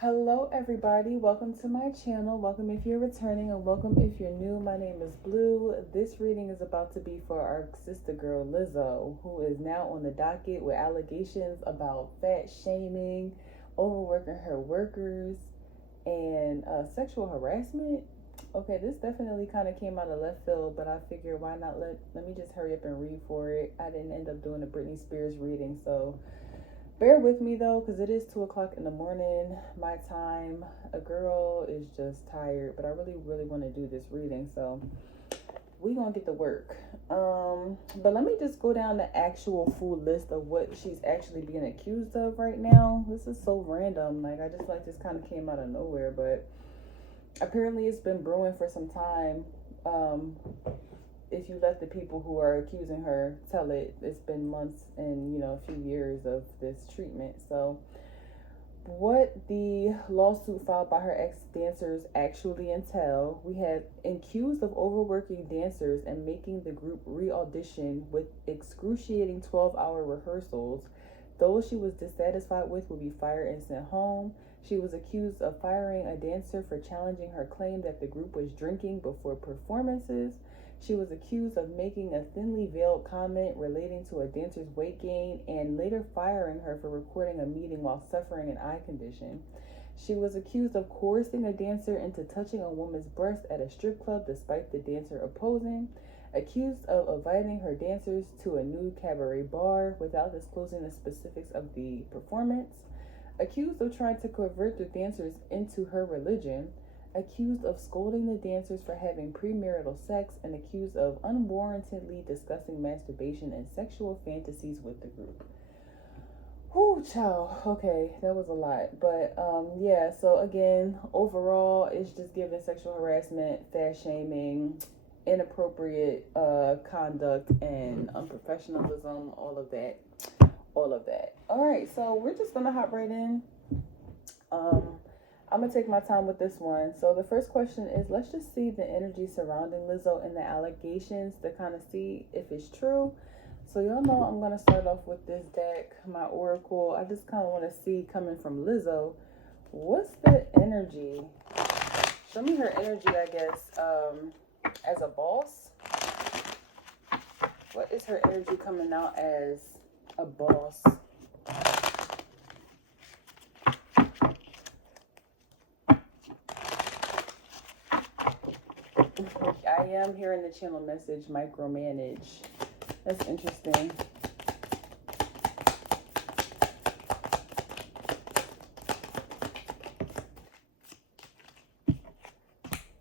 Hello everybody, welcome to my channel. Welcome if you're returning and welcome if you're new. My name is Blue. This reading is about to be for our sister girl Lizzo, who is now on the docket with allegations about fat shaming, overworking her workers, and sexual harassment. Okay, this definitely kind of came out of left field, but I figured why not let me just hurry up and read for it. I didn't end up doing a Britney Spears reading, so bear with me though, because it is 2 o'clock in the morning, my time. A girl is just tired, but I really want to do this reading, so we gonna get to work. But let me just go down the actual full list of what she's actually being accused of right now. This is so random. Like, I just like this kind of came out of nowhere, but apparently it's been brewing for some time. If you let the people who are accusing her tell it, it's been months and a few years of this treatment. So what the lawsuit filed by her ex-dancers actually entail: we had accused of overworking dancers and making the group re-audition with excruciating 12-hour rehearsals. Those she was dissatisfied with will be fired and sent home. She was accused of firing a dancer for challenging her claim that the group was drinking before performances. She was accused of making a thinly veiled comment relating to a dancer's weight gain and later firing her for recording a meeting while suffering an eye condition. She was accused of coercing a dancer into touching a woman's breast at a strip club despite the dancer opposing. Accused of inviting her dancers to a nude cabaret bar without disclosing the specifics of the performance. Accused of trying to convert the dancers into her religion. Accused of scolding the dancers for having premarital sex, and accused of unwarrantedly discussing masturbation and sexual fantasies with the group. Whew, child. Okay, that was a lot. But yeah, so again, overall, it's just giving sexual harassment, fat shaming, inappropriate conduct, and unprofessionalism, all of that. All right, so we're just gonna hop right in. I'm gonna take my time with this one. So the first question is, let's just see the energy surrounding Lizzo and the allegations to kind of see if it's true. So y'all know I'm gonna start off with this deck, my oracle. I just kind of want to see, coming from Lizzo, what's the energy? Show me her energy, I guess, as a boss. What is her energy coming out as a boss? I am hearing the channel message micromanage. That's interesting.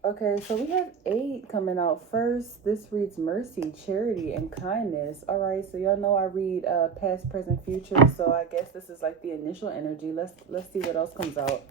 Okay, so we have 8 coming out first. This reads mercy, charity, and kindness. All right, so y'all know I read past, present, future. So I guess this is like the initial energy. Let's see what else comes out.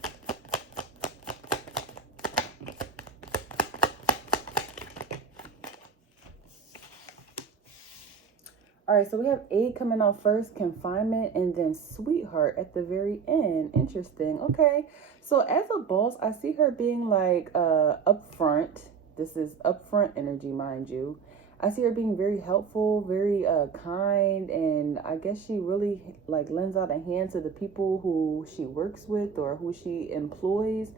All right, so we have 8 coming out first, confinement, and then sweetheart at the very end. Interesting. Okay, so as a boss, I see her being like upfront. This is upfront energy, mind you. I see her being very helpful, very kind, and I guess she really like lends out a hand to the people who she works with or who she employs.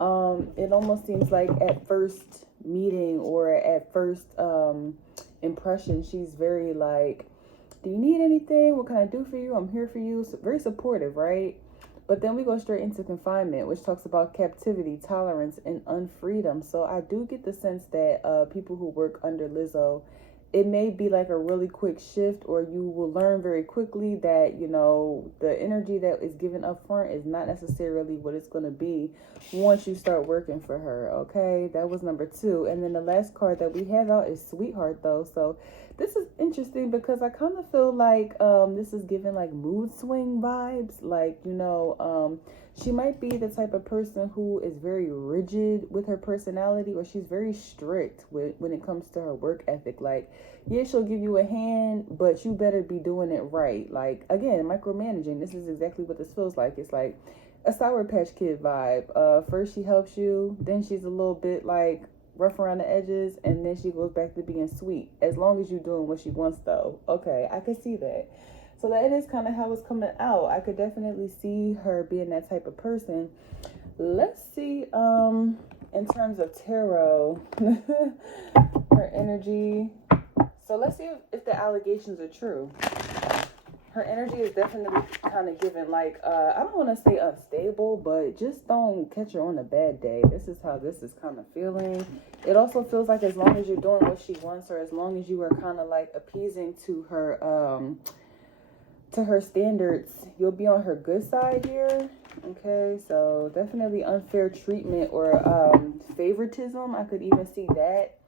It almost seems like at first meeting or at first impression, she's very like, do you need anything? What can I do for you? I'm here for you. So very supportive, right? But then we go straight into confinement, which talks about captivity, tolerance, and unfreedom. So I do get the sense that people who work under Lizzo, it may be like a really quick shift, or you will learn very quickly that, the energy that is given up front is not necessarily what it's going to be once you start working for her. Okay, that was number 2. And then the last card that we have out is sweetheart, though. So this is interesting because I kind of feel like this is giving like mood swing vibes. Like, she might be the type of person who is very rigid with her personality, or she's very strict when it comes to her work ethic. Like, yeah, she'll give you a hand, but you better be doing it right. Like, again, micromanaging. This is exactly what this feels like. It's like a Sour Patch Kid vibe. First she helps you, then she's a little bit like rough around the edges, and then she goes back to being sweet. As long as you're doing what she wants, though. Okay, I can see that. So that is kind of how it's coming out. I could definitely see her being that type of person. Let's see, in terms of tarot, her energy. So let's see if the allegations are true. Her energy is definitely kind of given, like, I don't want to say unstable, but just don't catch her on a bad day. This is how this is kind of feeling. It also feels like as long as you're doing what she wants, or as long as you are kind of like appeasing to her standards, you'll be on her good side here. Okay, so definitely unfair treatment or favoritism. I could even see that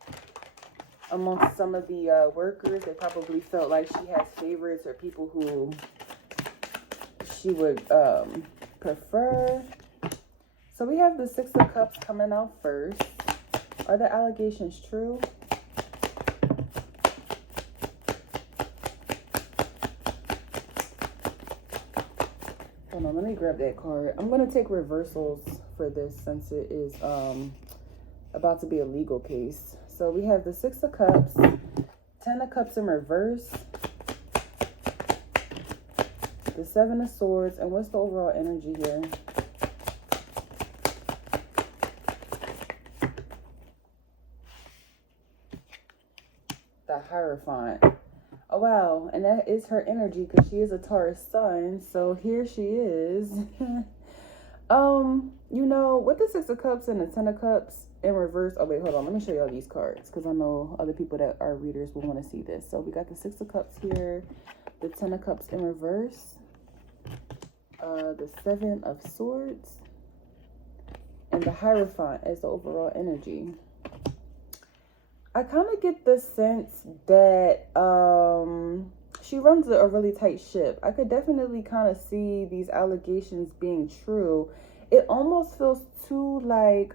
amongst some of the workers. They probably felt like she has favorites or people who she would prefer. So we have the Six of Cups coming out first. Are the allegations true? Hold on, let me grab that card. I'm going to take reversals for this since it is about to be a legal case. So we have the Six of Cups, Ten of Cups in reverse, the Seven of Swords, and what's the overall energy here? The Hierophant. Oh, wow. And that is her energy because she is a Taurus sun. So here she is. You know, with the Six of Cups and the Ten of Cups in reverse. Oh, wait, hold on. Let me show y'all these cards because I know other people that are readers will want to see this. So we got the Six of Cups here, the Ten of Cups in reverse, the Seven of Swords, and the Hierophant as the overall energy. I kind of get the sense that she runs a really tight ship. I could definitely kind of see these allegations being true. It almost feels too like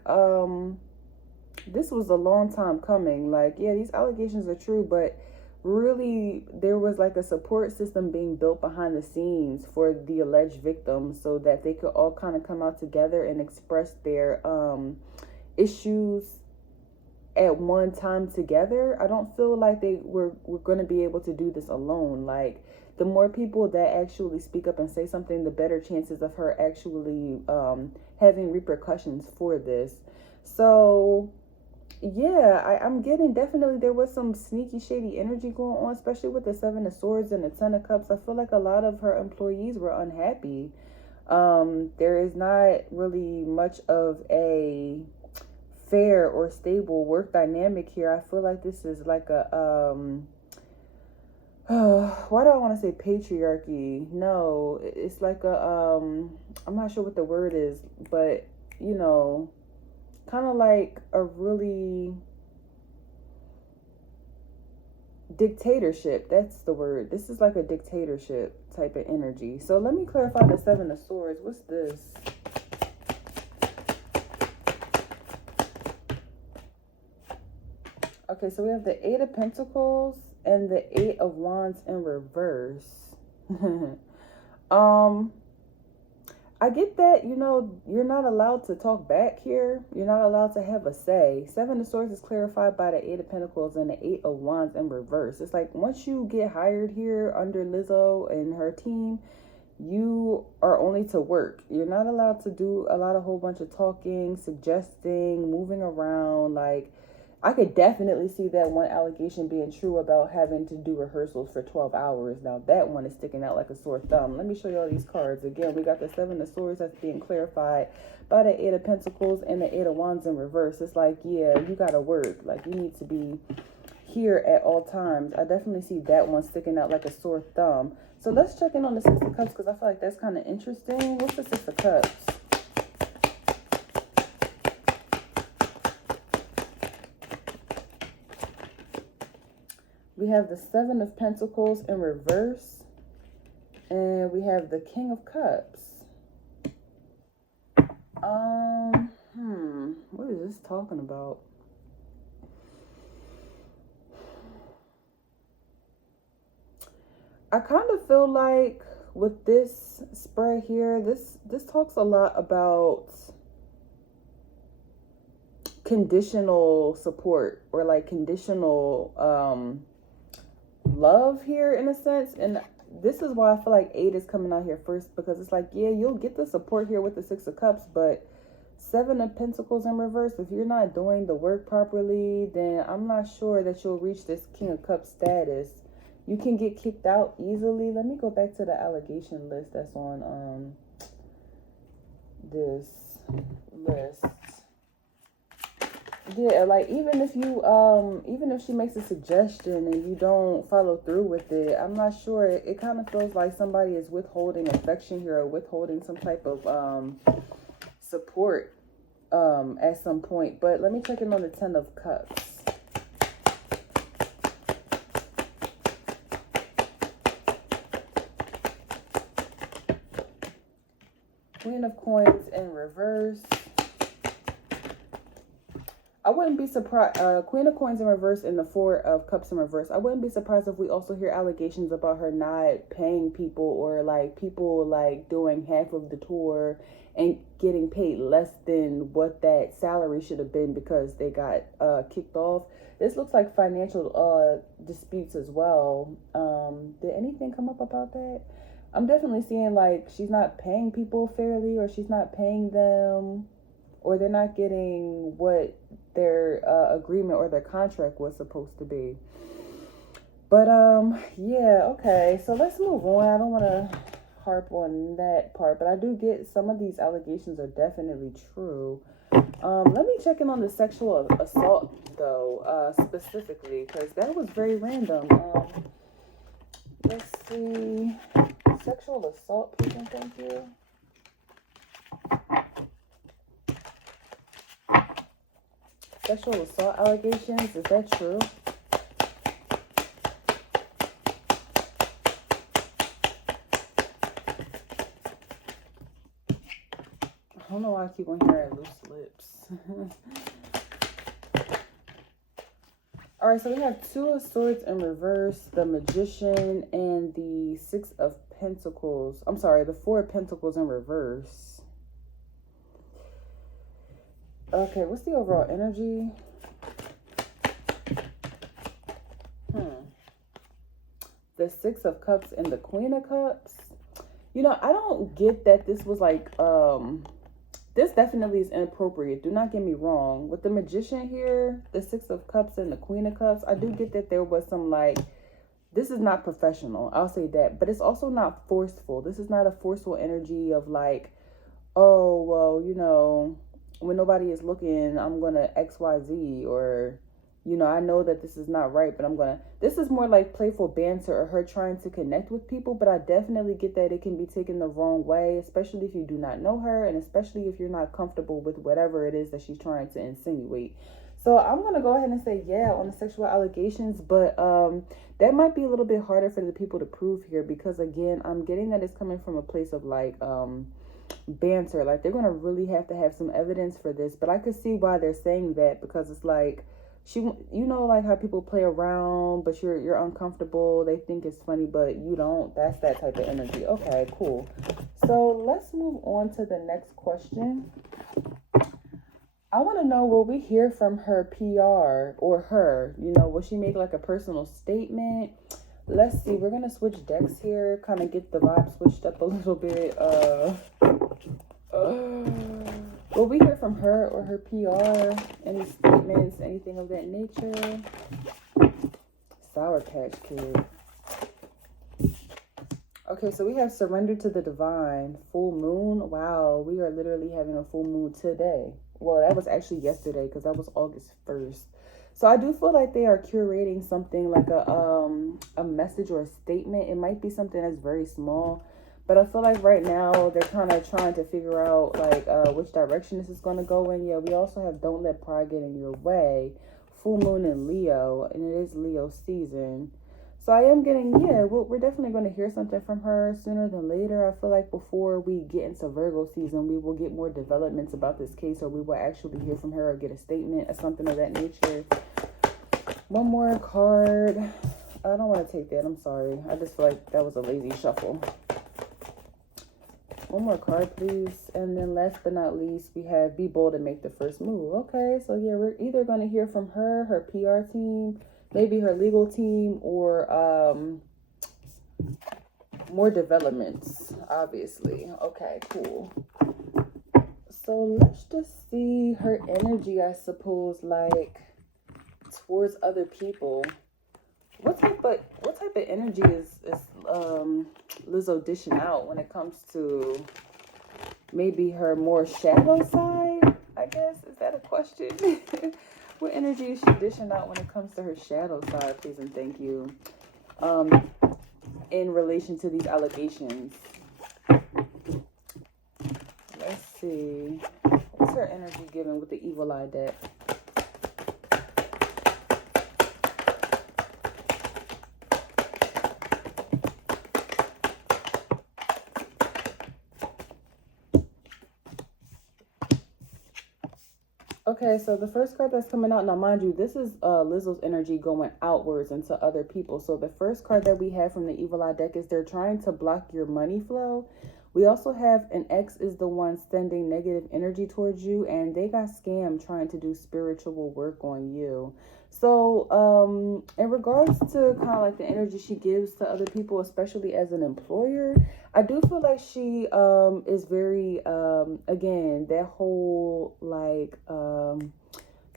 this was a long time coming. Like, yeah, these allegations are true, but really there was like a support system being built behind the scenes for the alleged victims so that they could all kind of come out together and express their issues at one time together. I don't feel like we're going to be able to do this alone. Like, the more people that actually speak up and say something, the better chances of her actually having repercussions for this. So yeah, I'm getting definitely there was some sneaky shady energy going on, especially with the Seven of Swords and the Ten of Cups. I feel like a lot of her employees were unhappy. There is not really much of a fair or stable work dynamic here. I feel like this is like a why do I want to say patriarchy? No, it's like a I'm not sure what the word is, but you know, kind of like a really dictatorship. That's the word. This is like a dictatorship type of energy. So let me clarify the Seven of Swords. What's this? Okay, so we have the Eight of Pentacles and the Eight of Wands in reverse. I get that, you know, you're not allowed to talk back here. You're not allowed to have a say. Seven of Swords is clarified by the Eight of Pentacles and the Eight of Wands in reverse. It's like once you get hired here under Lizzo and her team, you are only to work. You're not allowed to do a whole bunch of talking, suggesting, moving around. Like, I could definitely see that one allegation being true about having to do rehearsals for 12 hours. Now, that one is sticking out like a sore thumb. Let me show you all these cards. Again, we got the Seven of Swords that's being clarified by the Eight of Pentacles and the Eight of Wands in reverse. It's like, yeah, you got to work. Like, you need to be here at all times. I definitely see that one sticking out like a sore thumb. So let's check in on the Six of Cups because I feel like that's kind of interesting. What's the Six of Cups? We have the Seven of Pentacles in reverse. And we have the King of Cups. What is this talking about? I kind of feel like with this spread here, this talks a lot about conditional support or like conditional love here in a sense. And this is why I feel like 8 is coming out here first, because it's like, yeah, you'll get the support here with the 6 of Cups, but 7 of Pentacles in reverse, if you're not doing the work properly, then I'm not sure that you'll reach this King of Cups status. You can get kicked out easily. Let me go back to the allegation list that's on this list. Yeah, like even if she makes a suggestion and you don't follow through with it, I'm not sure. It kind of feels like somebody is withholding affection here, or withholding some type of support at some point. But let me check in on the 10 of Cups. Queen of Coins in reverse. I wouldn't be surprised. Queen of Coins in reverse and the 4 of Cups in reverse. I wouldn't be surprised if we also hear allegations about her not paying people, or like people like doing half of the tour and getting paid less than what that salary should have been because they got kicked off. This looks like financial disputes as well. Did anything come up about that? I'm definitely seeing like she's not paying people fairly, or she's not paying them, or they're not getting what their agreement or their contract was supposed to be. But yeah, okay, so let's move on. I don't want to harp on that part, but I do get some of these allegations are definitely true. Let me check in on the sexual assault though, specifically, because that was very random. Let's see. Sexual assault, please and thank you. Sexual assault allegations, is that true? I don't know why I keep on hearing loose lips. All right, so we have 2 of Swords in reverse, the Magician, and the 6 of Pentacles. I'm sorry, the 4 of Pentacles in reverse. Okay, what's the overall energy? The 6 of Cups and the Queen of Cups. You know, I don't get that this was like, this definitely is inappropriate. Do not get me wrong. With the Magician here, the 6 of Cups and the Queen of Cups, I do get that there was some like, this is not professional. I'll say that. But it's also not forceful. This is not a forceful energy of like, oh, well, you know, when nobody is looking, I'm going to XYZ, or, you know, I know that this is not right, but I'm going to, this is more like playful banter or her trying to connect with people. But I definitely get that it can be taken the wrong way, especially if you do not know her, and especially if you're not comfortable with whatever it is that she's trying to insinuate. So I'm going to go ahead and say, yeah, on the sexual allegations, but that might be a little bit harder for the people to prove here, because again, I'm getting that it's coming from a place of like banter. Like they're going to really have to have some evidence for this, but I could see why they're saying that, because it's like, she, you know, like how people play around, but you're uncomfortable. They think it's funny, but you don't. That's that type of energy. Okay, cool. So let's move on to the next question. I want to know, will we hear from her PR or her? You know, will she make like a personal statement? Let's see. We're going to switch decks here, kind of get the vibe switched up a little bit. Will we hear from her or her PR? Any statements, anything of that nature? Sour Patch Kid. Okay, so we have Surrender to the Divine. Full moon. Wow, we are literally having a full moon today. Well, that was actually yesterday, because that was August 1st. So I do feel like they are curating something like a message or a statement. It might be something that's very small, but I feel like right now they're kind of trying to figure out like which direction this is going to go in. Yeah, we also have Don't Let Pride Get in Your Way. Full moon in Leo, and it is Leo season. So I am getting, yeah, we're definitely going to hear something from her sooner than later. I feel like before we get into Virgo season, we will get more developments about this case, or we will actually hear from her or get a statement or something of that nature. One more card. I don't want to take that. I'm sorry. I just feel like that was a lazy shuffle. One more card, please. And then last but not least, we have Be Bold and Make the First Move. Okay, so yeah, we're either going to hear from her, her PR team, maybe her legal team, or more developments, obviously. Okay, cool. So let's just see her energy, I suppose, like towards other people. What type of energy is Lizzo dishing out when it comes to maybe her more shadow side? I guess, is that a question? What energy is she dishing out when it comes to her shadow side, please and thank you? In relation to these allegations. Let's see. What's her energy given with the evil eye deck? Okay, so the first card that's coming out, now mind you, this is Lizzo's energy going outwards into other people. So the first card that we have from the Evil Eye deck is they're trying to block your money flow. We also have an ex is the one sending negative energy towards you, and they got scammed trying to do spiritual work on you. So in regards to kind of like the energy she gives to other people, especially as an employer, I do feel like she is very again, that whole like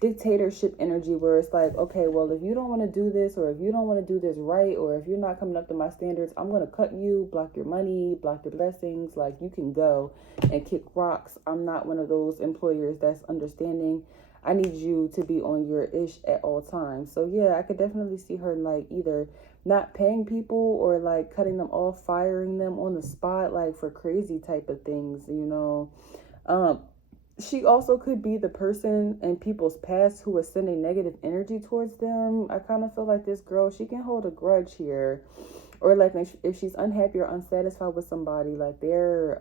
dictatorship energy where it's like, okay, well, if you don't want to do this, or if you don't want to do this right, or if you're not coming up to my standards, I'm going to cut you, block your money, block your blessings. Like, you can go and kick rocks. I'm not one of those employers that's understanding. I need you to be on your ish at all times. So yeah, I could definitely see her like either not paying people or like cutting them off, firing them on the spot, like for crazy type of things, you know. She also could be the person in people's past who is sending negative energy towards them. I kind of feel like this girl, she can hold a grudge here. Or like if she's unhappy or unsatisfied with somebody, like they're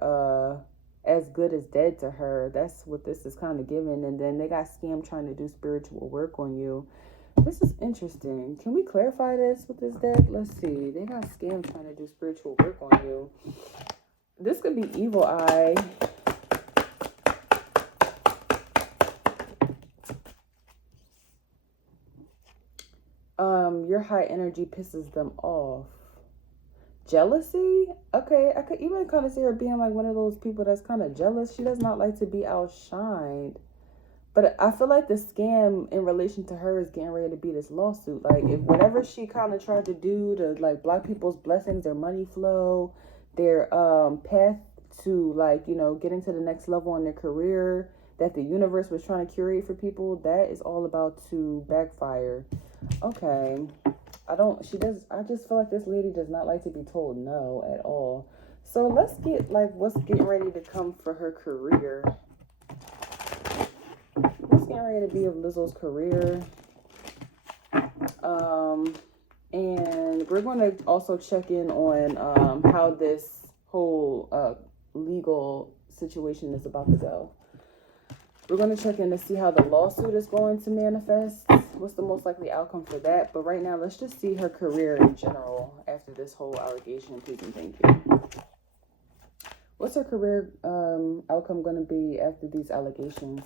as good as dead to her. That's what this is kind of giving. And then they got scammed trying to do spiritual work on you. This is interesting. Can we clarify this with this deck? Let's see. They got scammed trying to do spiritual work on you. This could be Evil Eye. Your high energy pisses them off. Jealousy? Okay, I could even kind of see her being like one of those people that's kind of jealous. She does not like to be outshined. But I feel like the scam in relation to her is getting ready to be this lawsuit. Like, if whatever she kind of tried to do to like block people's blessings, their money flow, their path to like, you know, getting to the next level in their career that the universe was trying to curate for people, that is all about to backfire. Okay. I just feel like this lady does not like to be told no at all. So let's get like what's getting ready to come for her career. What's getting ready to be of Lizzo's career. And we're going to also check in on how this whole legal situation is about to go. We're going to check in to see how the lawsuit is going to manifest. What's the most likely outcome for that? But right now, let's just see her career in general after this whole allegation. Please and thank you. What's her career outcome going to be after these allegations?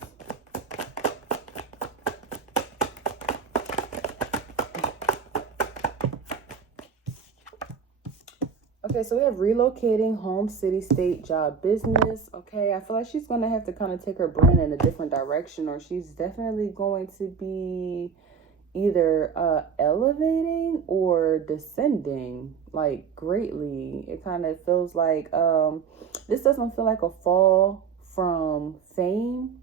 Okay, so we have relocating, home, city, state, job, business. Okay, I feel like she's going to have to kind of take her brand in a different direction, or she's definitely going to be either elevating or descending, like, greatly. It kind of feels like this doesn't feel like a fall from fame.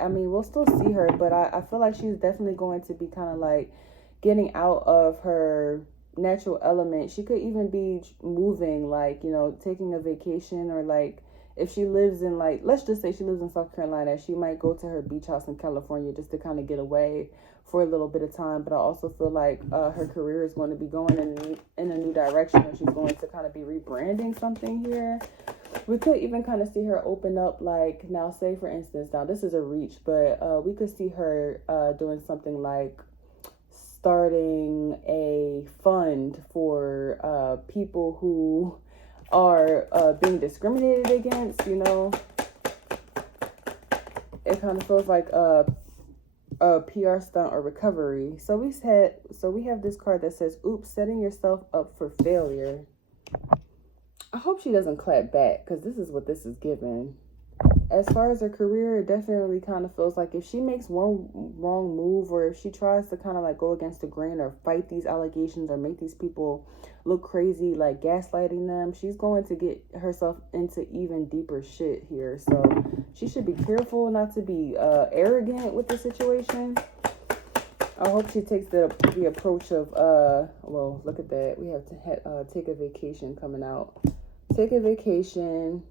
I mean, we'll still see her, but I feel like she's definitely going to be kind of like getting out of her natural element. She could even be moving, like, you know, taking a vacation, or like if she lives in, like, let's just say she lives in South Carolina, she might go to her beach house in California just to kind of get away for a little bit of time. But I also feel like her career is going to be going in a new direction, and she's going to kind of be rebranding something here. We could even kind of see her open up, like, now say for instance, now this is a reach, but we could see her doing something like starting a fund for people who are being discriminated against, you know. It kind of feels like a PR stunt or recovery. So we have this card that says, oops, setting yourself up for failure. hope she doesn't clap back, because this is what this is giving. As far as her career, it definitely kind of feels like if she makes one wrong move, or if she tries to kind of like go against the grain or fight these allegations or make these people look crazy, like gaslighting them, she's going to get herself into even deeper shit here. So she should be careful not to be arrogant with the situation. I hope she takes the approach of, well, look at that. We have to take a vacation coming out. Take a vacation.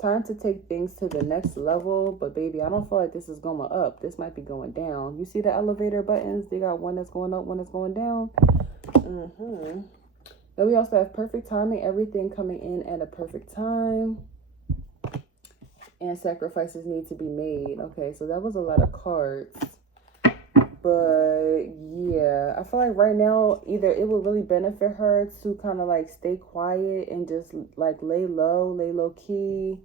Time to take things to the next level. But baby, I don't feel like this is going up. This might be going down. You see the elevator buttons? They got one that's going up, one that's going down. Then we also have perfect timing. Everything coming in at a perfect time. And sacrifices need to be made. Okay, so that was a lot of cards. But yeah, I feel like right now either it would really benefit her to kind of like stay quiet and just like lay low key,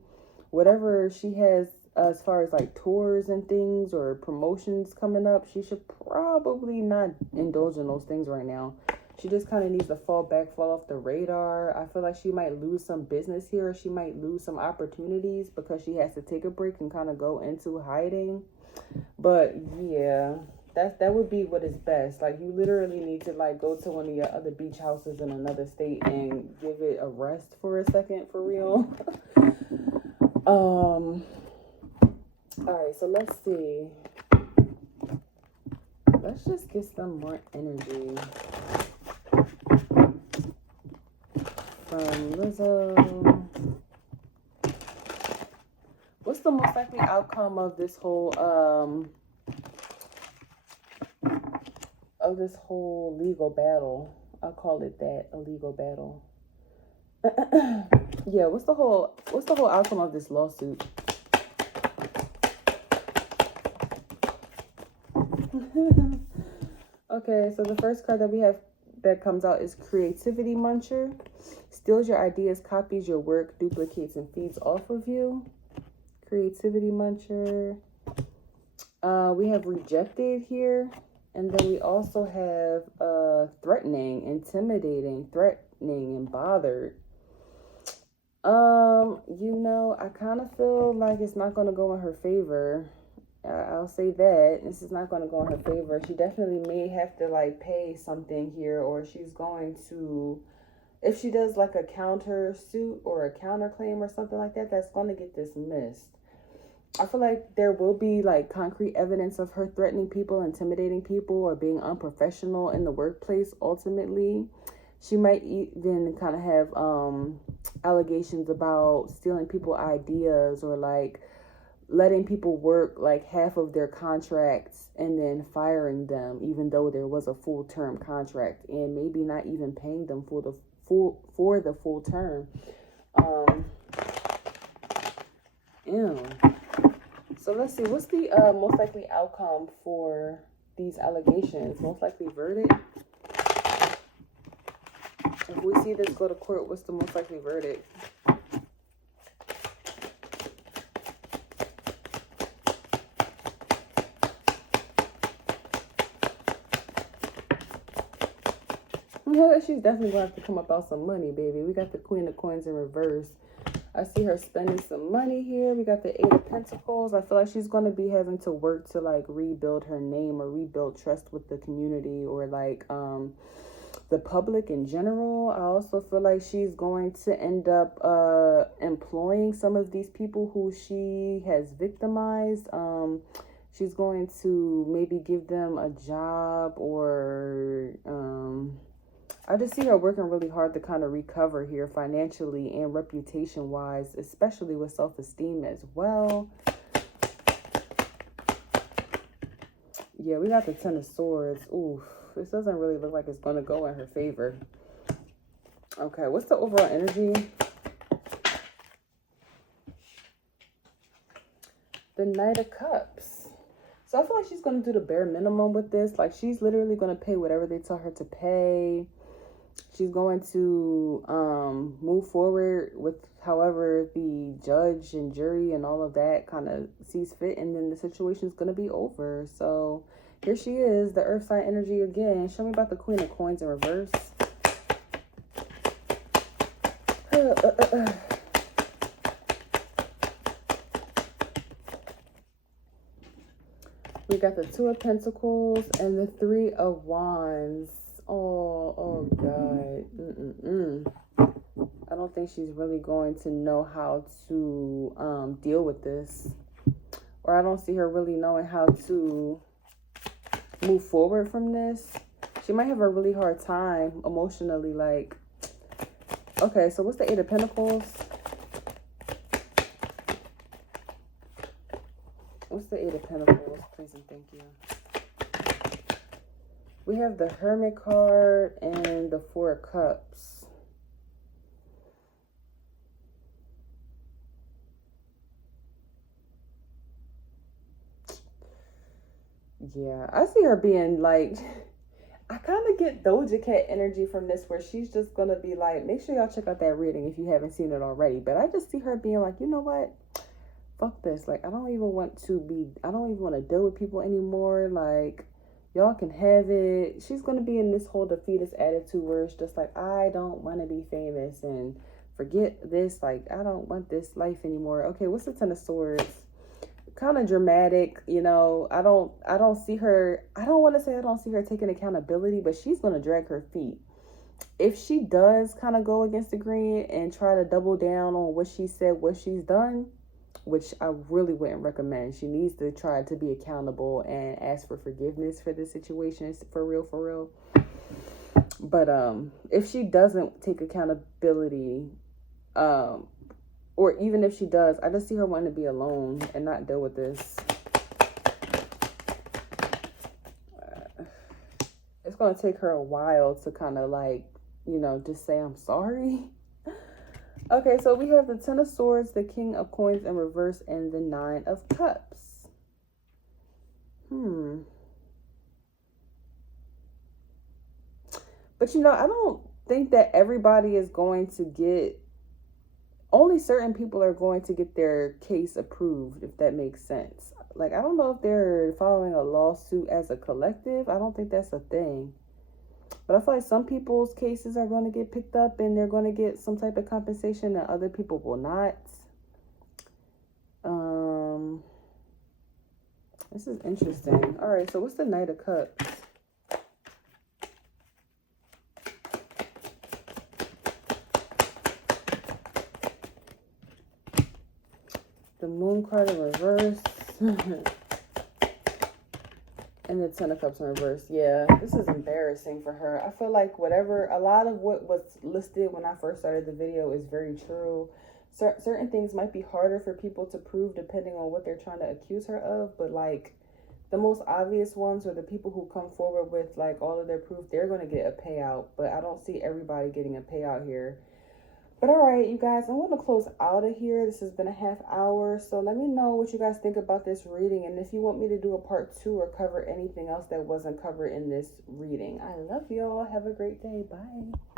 whatever she has as far as like tours and things or promotions coming up. She should probably not indulge in those things right now. She just kind of needs to fall off the radar. I feel like she might lose some business here, or she might lose some opportunities because she has to take a break and kind of go into hiding. But yeah, that would be what is best. Like, you literally need to like go to one of your other beach houses in another state and give it a rest for a second, for real. All right, so let's see. Let's just get some more energy from Lizzo. What's the most likely outcome of this whole legal battle? I'll call it that, a legal battle. Yeah, what's the whole outcome of this lawsuit? Okay, so the first card that we have that comes out is Creativity Muncher. Steals your ideas, copies your work, duplicates and feeds off of you. Creativity Muncher. We have Rejected here. And then we also have threatening, intimidating, and bothered. You know, I kind of feel like it's not going to go in her favor. I'll say that. This is not going to go in her favor. She definitely may have to like pay something here, or she's going to, if she does like a counter suit or a counterclaim or something like that, that's going to get dismissed. I feel like there will be like concrete evidence of her threatening people, intimidating people, or being unprofessional in the workplace. Ultimately, she might even kind of have allegations about stealing people's ideas, or like letting people work like half of their contracts and then firing them, even though there was a full-term contract, and maybe not even paying them for the full term. Ew. So let's see, what's the most likely outcome for these allegations? Most likely verdict? If we see this go to court, what's the most likely verdict? She's definitely going to have to come up out some money, baby. We got the Queen of Coins in reverse. I see her spending some money here. We got the Eight of Pentacles. I feel like she's going to be having to work to like rebuild her name or rebuild trust with the community, or like the public in general. I also feel like she's going to end up employing some of these people who she has victimized. She's going to maybe give them a job, or I just see her working really hard to kind of recover here financially and reputation-wise, especially with self-esteem as well. Yeah, we got the Ten of Swords. Oof, this doesn't really look like it's going to go in her favor. Okay, what's the overall energy? The Knight of Cups. So I feel like she's going to do the bare minimum with this. Like, she's literally going to pay whatever they tell her to pay. She's going to move forward with however the judge and jury and all of that kind of sees fit, and then the situation is going to be over. So here she is, the Earth sign energy again. Show me about the Queen of Coins in reverse. We got the Two of Pentacles and the Three of Wands. Oh God. I don't think she's really going to know how to deal with this. Or I don't see her really knowing how to move forward from this. She might have a really hard time emotionally. Like, okay, so what's the Eight of Pentacles? What's the Eight of Pentacles? Please and thank you. We have the Hermit card and the Four of Cups. Yeah, I see her being like, I kind of get Doja Cat energy from this, where she's just going to be like, make sure y'all check out that reading if you haven't seen it already. But I just see her being like, you know what? Fuck this. Like, I don't even want to deal with people anymore. Like, y'all can have it. She's going to be in this whole defeatist attitude where it's just like, I don't want to be famous and forget this. Like, I don't want this life anymore. Okay, what's the Ten of Swords? Kind of dramatic, you know. I don't see her, I don't want to say I don't see her taking accountability, but she's going to drag her feet. If she does kind of go against the grain and try to double down on what she said, what she's done, which I really wouldn't recommend. She needs to try to be accountable and ask for forgiveness for this situation, for real. But if she doesn't take accountability, or even if she does, I just see her wanting to be alone and not deal with this. It's going to take her a while to kind of like, you know, just say, I'm sorry. Okay, so we have the Ten of Swords, the King of Coins in reverse, and the Nine of Cups. But, you know, I don't think that everybody is going to get, only certain people are going to get their case approved, if that makes sense. Like, I don't know if they're following a lawsuit as a collective. I don't think that's a thing. But I feel like some people's cases are going to get picked up and they're going to get some type of compensation and other people will not. This is interesting. All right, so what's the Knight of Cups? The Moon card in reverse. And the Ten of Cups in reverse. Yeah, this is embarrassing for her. I feel like a lot of what was listed when I first started the video is very true. Certain things might be harder for people to prove depending on what they're trying to accuse her of. But like the most obvious ones, or the people who come forward with like all of their proof, they're going to get a payout. But I don't see everybody getting a payout here. But all right, you guys, I'm going to close out of here. This has been a half hour. So let me know what you guys think about this reading. And if you want me to do a part 2 or cover anything else that wasn't covered in this reading. I love y'all. Have a great day. Bye.